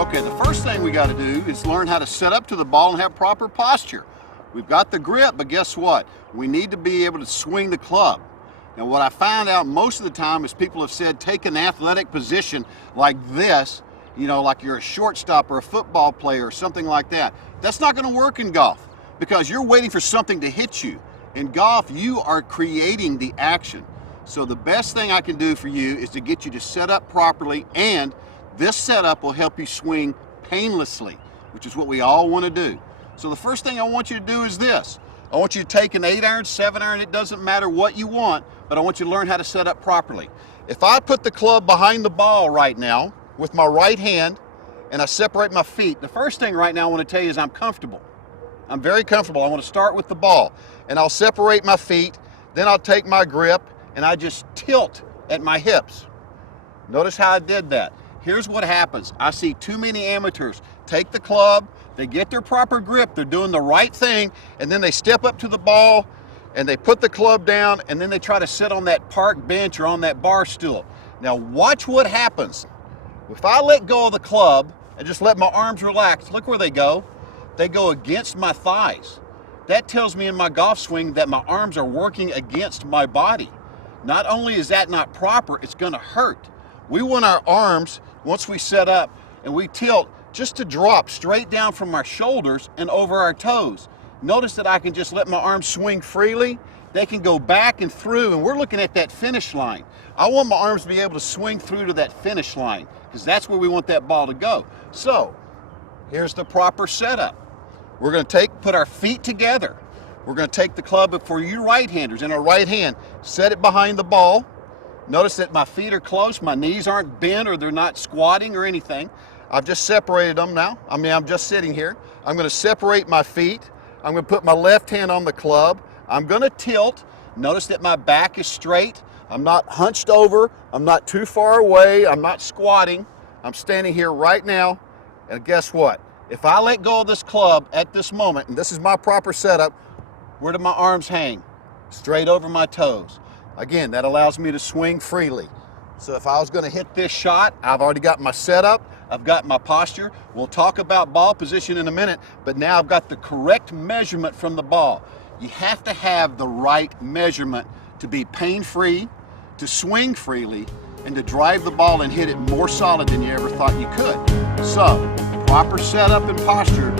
Okay, the first thing we got to do is learn how to set up to the ball and have proper posture. We've got the grip, but guess what? We need to be able to swing the club. Now, what I found out most of the time is people have said take an athletic position like this, you know, like you're a shortstop or a football player or something like that. That's not going to work in golf because you're waiting for something to hit you. In golf, you are creating the action. So the best thing I can do for you is to get you to set up properly, and this setup will help you swing painlessly, which is what we all want to do. So the first thing I want you to do is this. I want you to take an 8-iron, 7-iron, it doesn't matter what you want, but I want you to learn how to set up properly. If I put the club behind the ball right now with my right hand and I separate my feet, the first thing right now I want to tell you is I'm comfortable. I'm very comfortable. I want to start with the ball, and I'll separate my feet, then I'll take my grip and I just tilt at my hips. Notice how I did that. Here's what happens. I see too many amateurs take the club, they get their proper grip, they're doing the right thing, and then they step up to the ball and they put the club down, and then they try to sit on that park bench or on that bar stool. Now watch what happens. If I let go of the club and just let my arms relax, look where they go. They go against my thighs. That tells me in my golf swing that my arms are working against my body. Not only is that not proper, it's going to hurt. We want our arms, once we set up and we tilt, just to drop straight down from our shoulders and over our toes. Notice that I can just let my arms swing freely. They can go back and through, and we're looking at that finish line. I want my arms to be able to swing through to that finish line because that's where we want that ball to go. So here's the proper setup. We're going to put our feet together. We're going to take the club for you right-handers in our right hand, set it behind the ball. Notice that my feet are close, my knees aren't bent or they're not squatting or anything. I've just separated them now. I'm just sitting here. I'm going to separate my feet. I'm going to put my left hand on the club. I'm going to tilt. Notice that my back is straight. I'm not hunched over. I'm not too far away. I'm not squatting. I'm standing here right now. And guess what? If I let go of this club at this moment, and this is my proper setup, where do my arms hang? Straight over my toes. Again, that allows me to swing freely. So if I was going to hit this shot, I've already got my setup, I've got my posture. We'll talk about ball position in a minute, but now I've got the correct measurement from the ball. You have to have the right measurement to be pain-free, to swing freely, and to drive the ball and hit it more solid than you ever thought you could. So, proper setup and posture